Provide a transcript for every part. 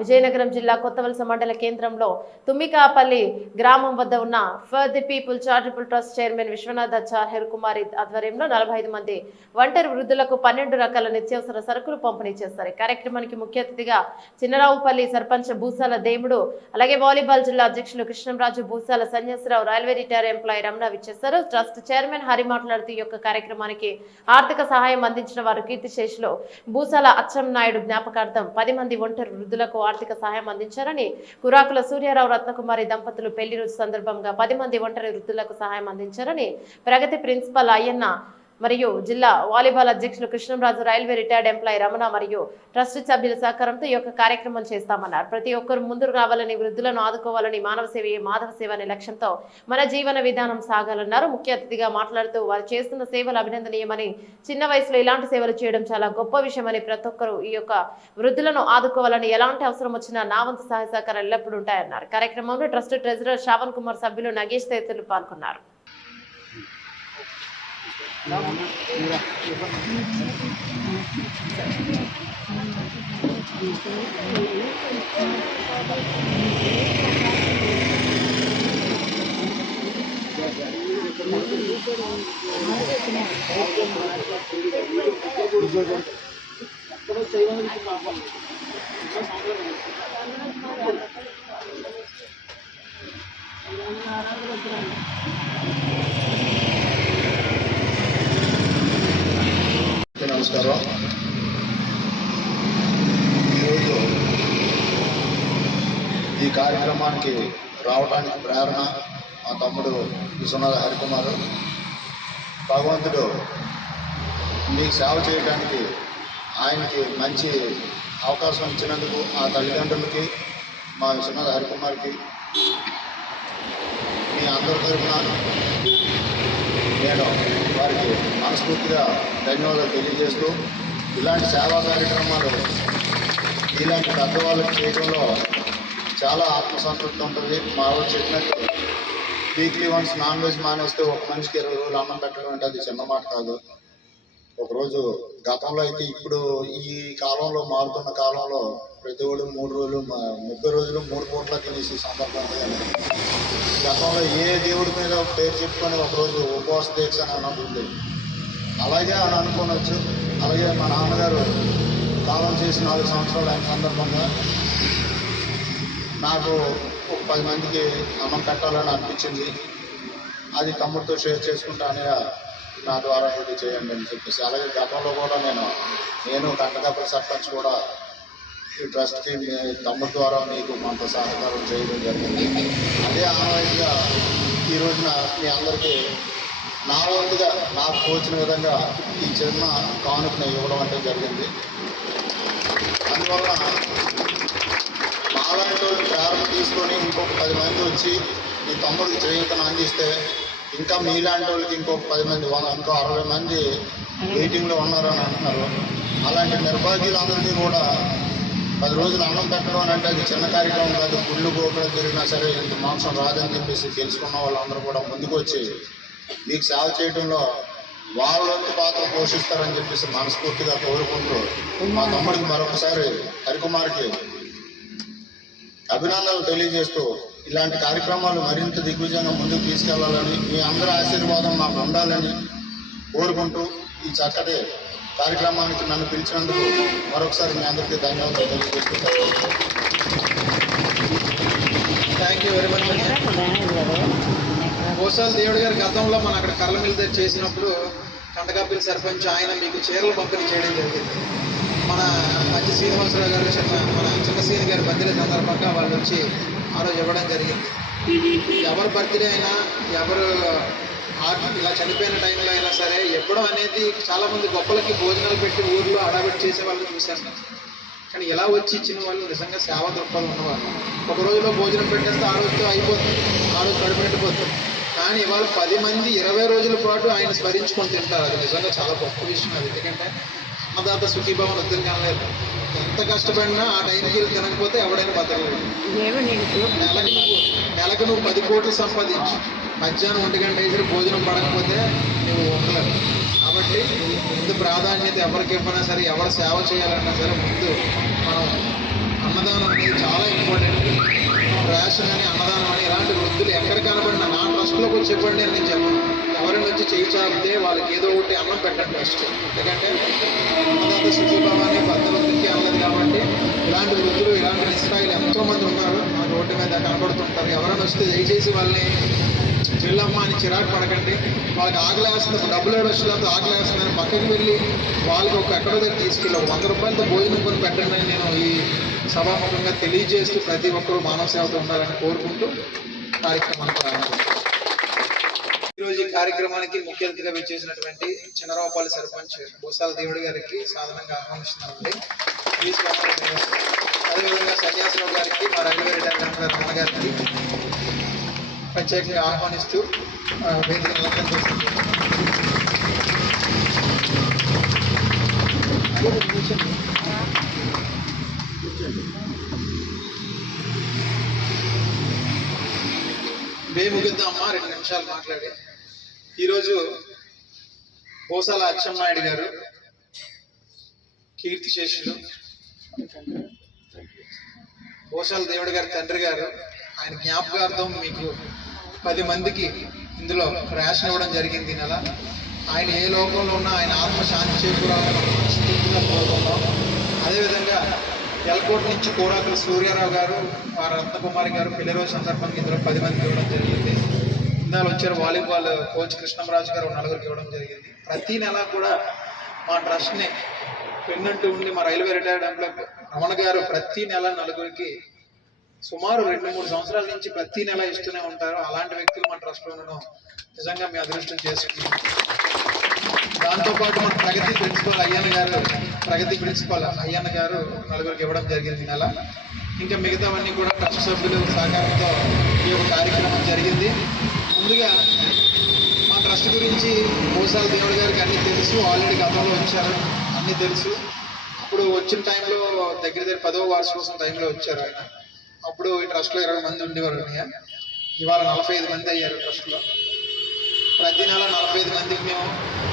విజయనగరం జిల్లా కొత్తవలస మండల కేంద్రంలో తుమ్మికాపల్లి గ్రామం వద్ద ఉన్న for the people charitable trust chairman Vishwanathachar Herukumari ఆధ్వర్యంలో 45 మంది ఒంటరి వృద్ధులకు 12 రకాల నిత్యావసర సరుకులు పంపిణీ చేస్తారు. కార్యక్రమానికి ముఖ్య అతిథిగా చిన్నరావుపల్లి సర్పంచ్ భూసాల దేముడు, అలాగే వాలీబాల్ జిల్లా అధ్యక్షులు Krishnamraju, Bhusala Sanyasarao, railway retire employee Ramana విచ్చేశారు. ట్రస్ట్ చైర్మన్ హరి మాట్లాడుతూ ఈ యొక్క కార్యక్రమానికి ఆర్థిక సహాయం అందించిన వారు కీర్తిశేషులు భూసాల అచ్చెన్నాయుడు జ్ఞాపకార్థం 10 మంది ఒంటరి వృద్ధులకు ఆర్థిక సహాయం అందించారని, కురాకుల సూర్యారావు రత్నకుమారి దంపతులు పెళ్లి రోజు సందర్భంగా 10 మంది ఒంటరి వృద్ధులకు సహాయం అందించారని, ప్రగతి ప్రిన్సిపల్ అయ్యన్న మరియు జిల్లా వాలీబాల్ అధ్యక్షులు Krishnamraju, railway retired employee Ramana మరియు ట్రస్ట్ సభ్యుల సహకారంతో ఈ యొక్క కార్యక్రమం చేస్తామన్నారు. ప్రతి ఒక్కరు ముందుకు రావాలని, వృద్ధులను ఆదుకోవాలని, మానవ సేవయే మాధవ సేవ అనే లక్ష్యంతో మన జీవన విధానం సాగాలన్నారు. ముఖ్య అతిథిగా మాట్లాడుతూ వారు చేస్తున్న సేవలు అభినందనీయమని, చిన్న వయసులో ఇలాంటి సేవలు చేయడం చాలా గొప్ప విషయమని, ప్రతి ఒక్కరూ ఈ యొక్క వృద్ధులను ఆదుకోవాలని, ఎలాంటి అవసరం వచ్చినా నా వంతు సహాయ సహకారాలు ఎల్లప్పుడూ ఉంటాయన్నారు. కార్యక్రమంలో ట్రస్ట్ ట్రెజరర్ శ్రావణ్ కుమార్, సభ్యులు నగేష్ తదితరులు పాల్గొన్నారు. నమస్కారం. ఈరోజు ఈ కార్యక్రమానికి రావడానికి ప్రేరణ మా తమ్ముడు విశ్వనాథ హరికుమారు. భగవంతుడు మీకు సేవ చేయడానికి ఆయనకి మంచి అవకాశం ఇచ్చినందుకు ఆ తల్లిదండ్రులకి, మా విశ్వనాథ హరికుమార్కి మీ అందరి తరఫున నేను వారికి మనస్ఫూర్తిగా ధన్యవాదాలు తెలియజేస్తూ, ఇలాంటి సేవా కార్యక్రమాలు ఇలాంటి పెద్దవాళ్ళకి చేయడంలో చాలా ఆత్మసంతృప్తి ఉంటుంది. మా వాళ్ళు చెప్పినట్టు వీక్లీ వన్స్ నాన్ వెజ్ మానేస్తే ఒక మనిషికి 20 రోజులు అన్నం పెట్టడం అంటే అది చిన్న మాట కాదు. ఒకరోజు గతంలో అయితే, ఇప్పుడు ఈ కాలంలో, మారుతున్న కాలంలో ప్రతి ఒడు 3 రోజులు 30 రోజులు 3 పూట్ల తినేసి సందర్భం. గతంలో ఏ దేవుడి మీద పేరు చెప్పుకొని ఒకరోజు ఉపవాస దీక్ష అన్నది ఉంది. అలాగే అని అనుకోవచ్చు. అలాగే మా నాన్నగారు కాలం చేసి 4 సంవత్సరాలు అయిన సందర్భంగా నాకు ఒక 10 మందికి అన్నం పెట్టాలని అనిపించింది. అది తమ్ముడితో షేర్ చేసుకుంటానే నా ద్వారా ఇది చేయండి అని చెప్పేసి. అలాగే గతంలో కూడా నేను కంటకాపల్లి సర్పంచ్ కూడా ఈ ట్రస్ట్కి తమ్ముడి ద్వారా మీకు కొంత సహకారం చేయడం జరిగింది. అదే ఆనవాయితీగా ఈ రోజున మీ అందరికీ నా వంతుగా నాకు తోచిన విధంగా ఈ చిన్న కానుకను ఇవ్వడం అంటే జరిగింది. అందువల్ల మాలాంటి వాళ్ళు ప్రేరణ తీసుకొని ఇంకొక 10 మంది వచ్చి మీ తమ్ముడికి చేయూతను అందిస్తే, ఇంకా మీలాంటి వాళ్ళకి ఇంకొక 10 మంది, ఇంకో 60 మంది వెయిటింగ్లో ఉన్నారని అంటున్నారు. అలాంటి నిర్భాగ్యులందరికీ కూడా 10 రోజులు అన్నం పెట్టడం అంటే అది చిన్న కార్యక్రమం కాదు. గుళ్ళు గోపురం తిరిగినా సరే ఇంత మాంసం రాదని చెప్పేసి తెలుసుకున్న వాళ్ళందరూ కూడా ముందుకు వచ్చి మీకు సేవ చేయడంలో వాళ్ళ పాత్ర పోషిస్తారని చెప్పేసి మనస్ఫూర్తిగా కోరుకుంటూ, మా తమ్ముడికి మరొకసారి హరికుమార్కి అభినందనలు తెలియజేస్తూ, ఇలాంటి కార్యక్రమాలు మరింత దిగ్విజయంగా ముందుకు తీసుకెళ్లాలని, మీ అందరి ఆశీర్వాదం మాకు ఉండాలని కోరుకుంటూ, ఈ చక్కటి కార్యక్రమానికి నన్ను పిలిచినందుకు మరొకసారి మీ అందరికీ ధన్యవాదాలు తెలియజేస్తున్నాను. Thank you very much. Bhusala దేవుడు గారు గతంలో మన అక్కడ కర్లమిల్ దగ్గర చేసినప్పుడు కంటకాపల్లి సర్పంచ్ ఆయన మీకు చీరలు పంపిణీ చేయడం జరిగింది. మన మంచి శ్రీనివాసరావు గారు, మన చిన్నశ్రీని గారి బర్త్డే సందర్భంగా వాళ్ళు వచ్చి ఆ రోజు ఇవ్వడం జరిగింది. ఎవరి బర్త్డే అయినా, ఎవరు ఇలా చనిపోయిన టైంలో అయినా సరే ఇవ్వడం అనేది, చాలామంది గొప్పలకి భోజనాలు పెట్టి ఊర్లో అడాబెట్టి చేసే వాళ్ళని చూశాను. కానీ ఇలా వచ్చి ఇచ్చిన వాళ్ళు నిజంగా సేవ దృక్పథం ఉన్నవాళ్ళు. ఒక రోజులో భోజనం పెట్టేస్తే ఆ రోజుతో అయిపోతుంది, ఆ రోజు కడుపు నిండిపోతుంది. కానీ ఇవాళ 10 మంది 20 రోజుల పాటు ఆయన స్మరించుకొని తింటారు. అది నిజంగా చాలా గొప్ప విషయం. అది ఎందుకంటే అన్నదాత సుఖీభావం వద్దని కాలేదు. ఎంత కష్టపడినా ఆ టైంకి తినకపోతే ఎవడైనా బతకలేడు. నెలకు నువ్వు 10 కోట్లు సంపాదించు, మధ్యాహ్నం 1 గంట వేసి భోజనం పడకపోతే నువ్వు ఉండలేవు. కాబట్టి ముందు ప్రాధాన్యత ఎవరికి ఇవ్వనా సరే, ఎవరు సేవ చేయాలన్నా సరే ముందు మనం అన్నదానం అనేది చాలా ఇంపార్టెంట్. రేషన్ అని, అన్నదానం అని ఇలాంటి వృద్ధులు ఎక్కడ కనబడినా నా ట్రస్ట్లోకి వచ్చి చెప్పండి అని నేను చెప్పను. ఎవరైనా వచ్చి చేయి చాపితే వాళ్ళకి ఏదో ఒకటి అన్నం పెట్టండి ఫస్ట్. ఎందుకంటే అన్నదాత సుఖీభావాన్ని భద్రతకి అన్నది కాబట్టి ఇలాంటి వృద్ధులు, ఇలాంటి నిస్సాయిలు ఎంతోమంది ఉన్నారు మన రోడ్డు మీద కనబడుతుంటారు. ఎవరైనా వస్తే దయచేసి వాళ్ళని వెళ్ళమ్మా అని చిరాకు పడకండి. వాళ్ళకి ఆకలి వేస్తుంది, డబ్బులు వచ్చేంత ఆకలి వేస్తుందని పక్కకి వెళ్ళి వాళ్ళకి ఒక ఎక్కడో దగ్గర తీసుకెళ్ళి ₹100 భోజనం కొని పెట్టండి అని నేను ఈ సభాముఖంగా తెలియజేస్తూ ప్రతి ఒక్కరూ మానవ సేవతో ఉండాలని కోరుకుంటూ కార్యక్రమాన్ని ప్రారంభించారు. ఈరోజు ఈ కార్యక్రమానికి ముఖ్య అతిథిగా విచ్చేసినటువంటి చిన్నరావుపల్లి సర్పంచ్ భూసాల దేవుడి గారికి సాధారణంగా ఆహ్వానిస్తున్నామండి. ప్లీజ్ అదేవిధంగా సన్యాసరావు గారికి, మా రైల్వే రిటైర్మెంట్ రమణ గారికి ప్రత్యేకంగా ఆహ్వానిస్తూ వేదిక నిలబడం చేస్తుంది. ముగిద్దామా 2 నిమిషాలు మాట్లాడి. ఈరోజు భూసాల అచ్చెన్నాయుడు గారు కీర్తిశేషులు, భూసాల దేవుడి గారి తండ్రి గారు, ఆయన జ్ఞాపకార్థం మీకు 10 మందికి ఇందులో రేషన్ ఇవ్వడం జరిగింది. ఈ నెల ఆయన ఏ లోకంలో ఉన్నా ఆయన ఆత్మ శాంతి చేకూరాలని మనస్ఫూర్తిగా కోరుకుంటాం. అదేవిధంగా ఎల్కోట్ నుంచి కోరాకుల సూర్యారావు గారు, వారి రత్నకుమారి గారు పెళ్లి రోజు సందర్భంగా ఇందులో 10 మందికి ఇవ్వడం జరిగింది. ఇందాలు వచ్చారు వాలీబాల్ కోచ్ కృష్ణంరాజు గారు 4 ఇవ్వడం జరిగింది. ప్రతి నెల కూడా మా ట్రస్ట్ని పెన్నంటూ ఉండి మా రైల్వే రిటైర్డ్ ఎంప్లాయ్ రమణ గారు ప్రతి నెల 4 సుమారు 2-3 సంవత్సరాల నుంచి ప్రతి నెల ఇస్తూనే ఉంటారు. అలాంటి వ్యక్తులు మన ట్రస్ట్లో ఉండడం నిజంగా మీ అదృష్టం చేసుకుంటాం. దాంతోపాటు మన ప్రగతి ప్రిన్సిపల్ అయ్యన్న గారు 4 ఇవ్వడం జరిగింది నెల. ఇంకా మిగతావన్నీ కూడా ట్రస్ట్ సభ్యులు సహకారంతో ఈ యొక్క కార్యక్రమం జరిగింది. ముందుగా మా ట్రస్ట్ గురించి భూసాల దేవుడి గారికి అన్నీ తెలుసు, ఆల్రెడీ గతంలో వచ్చారు, అన్నీ తెలుసు. అప్పుడు వచ్చిన టైంలో దగ్గర 10వ వార్షికోత్సవం టైంలో వచ్చారు ఆయన. అప్పుడు ఈ ట్రస్ట్లో 20 మంది ఉండేవారు. ఇవాళ 45 మంది అయ్యారు ట్రస్ట్లో. ప్రతి నెల 45 మందికి మేము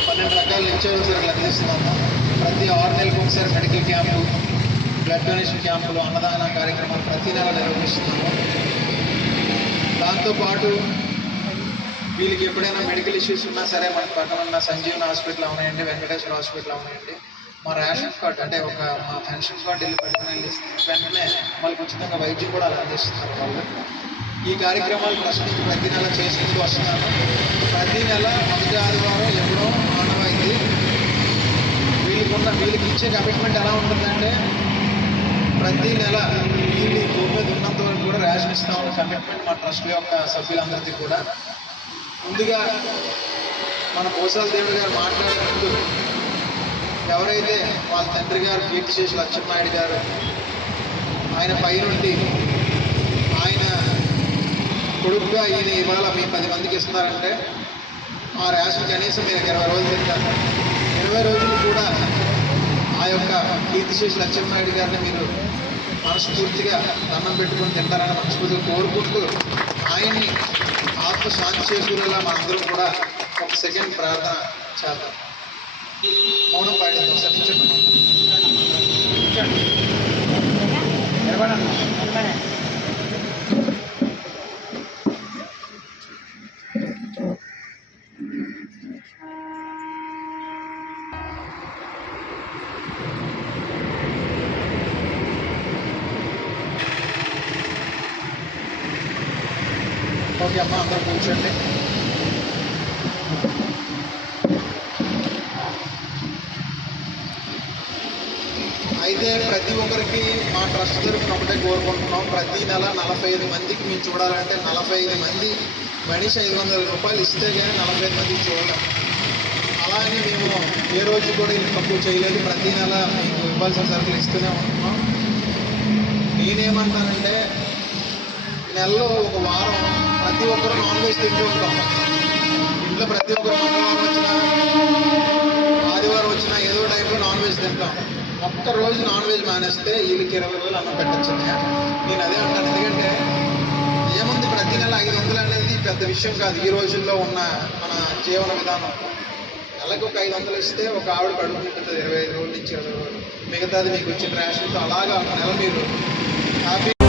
12 రకాల నిత్యావసరాలు అందిస్తున్నాము. ప్రతి 6 నెలలకు ఒకసారి మెడికల్ క్యాంపు, బ్లడ్ డొనేషన్ క్యాంపులు, అన్నదాన కార్యక్రమాలు ప్రతి నెల నిర్వహిస్తున్నాము. దాంతోపాటు వీళ్ళకి ఎప్పుడైనా మెడికల్ ఇష్యూస్ ఉన్నా సరే మన పక్కన ఉన్న సంజీవన్ హాస్పిటల్ అవునాయండి, వెంకటేశ్వర హాస్పిటల్ అవునాయండి, మా రేషన్ కార్డు అంటే మా పెన్షన్ కార్డు వెళ్ళి పెట్టుకుని వెంటనే వాళ్ళకి ఉచితంగా వైద్యం కూడా అలా అందిస్తున్నారు వాళ్ళు. ఈ కార్యక్రమాలు ట్రస్ట్ నుంచి ప్రతి నెల చేసుకుంటూ వస్తున్నాను. ప్రతి నెల మొదటి ఆదివారం ఎప్పుడో ఆనవాయితీ. వీళ్ళకి ఇచ్చే కమిట్మెంట్ ఎలా ఉంటుందంటే ప్రతి నెల వీళ్ళు భూమి మీద ఉన్నంత వరకు కూడా రేషన్ ఇస్తామన్న కమిట్మెంట్ మా ట్రస్ట్ యొక్క సభ్యులందరికీ కూడా. ముందుగా మన భూసాల దేవుడి గారు మాట్లాడినప్పుడు ఎవరైతే వాళ్ళ తండ్రి గారు కీర్తిశేషులు అచ్చెన్నాయుడు గారు ఆయన పైనుండి ఆయన కొడుకుగా ఈయన ఇవాళ మీ 10 మందికి ఇస్తున్నారంటే ఆ రేషన్ కనీసం మీరు 20 రోజులు తింటారు. 20 రోజులు కూడా ఆ యొక్క కీర్తిశేషులు అచ్చెన్నాయుడు గారిని మీరు మనస్ఫూర్తిగా దండం పెట్టుకొని తింటారని మనస్ఫూర్తిగా కోరుకుంటూ ఆయన్ని ఆత్మ శాంతి చేకూరేలా మనందరం కూడా 1 సెకండ్ ప్రార్థన చేద్దాం. మౌనం పాటిద్దాం. సత్యండి. ఓకే అమ్మ, అందరూ కూర్చోండి. అయితే ప్రతి ఒక్కరికి మా ట్రస్ట్ తరఫున ఒకటే కోరుకుంటున్నాం. ప్రతి నెల 45 మందికి మేము చూడాలంటే 45 మంది మనిషి 500 రూపాయలు ఇస్తే కానీ 45 మందికి చూడలేం. అలా అని మేము ఏ రోజు కూడా ఇది తక్కువ చేయలేదు. ప్రతి నెల మీకు ఇవ్వాల్సిన సరుకులు ఇస్తూనే ఉంటున్నాం. నేనేమంటానంటే నెలలో 1 వారం ప్రతి ఒక్కరు నాన్ వెజ్ తింటూ ఉంటాం. ఇంట్లో ప్రతి ఒక్కరు మంగళవారం వచ్చినా ఆదివారం వచ్చినా ఏదో టైంలో నాన్ వెజ్ తింటాం. ఒక్కరోజు నాన్ వెజ్ మానేస్తే వీళ్ళకి 20 రోజులు అన్నం పెట్టచ్చు. నేను అదే అంటాను. ఎందుకంటే ఏముంది, ప్రతి నెల 500 అనేది పెద్ద విషయం కాదు. ఈ రోజుల్లో ఉన్న మన జీవన విధానం. నెలకు ఒక 500 ఇస్తే ఒక ఆవిడ కడుపు నింపుతుంది 25 రోజుల నుంచి 20 రోజులు. మిగతాది మీకు వచ్చిన రేషన్తో అలాగా ఒక నెల మీరు హ్యాపీ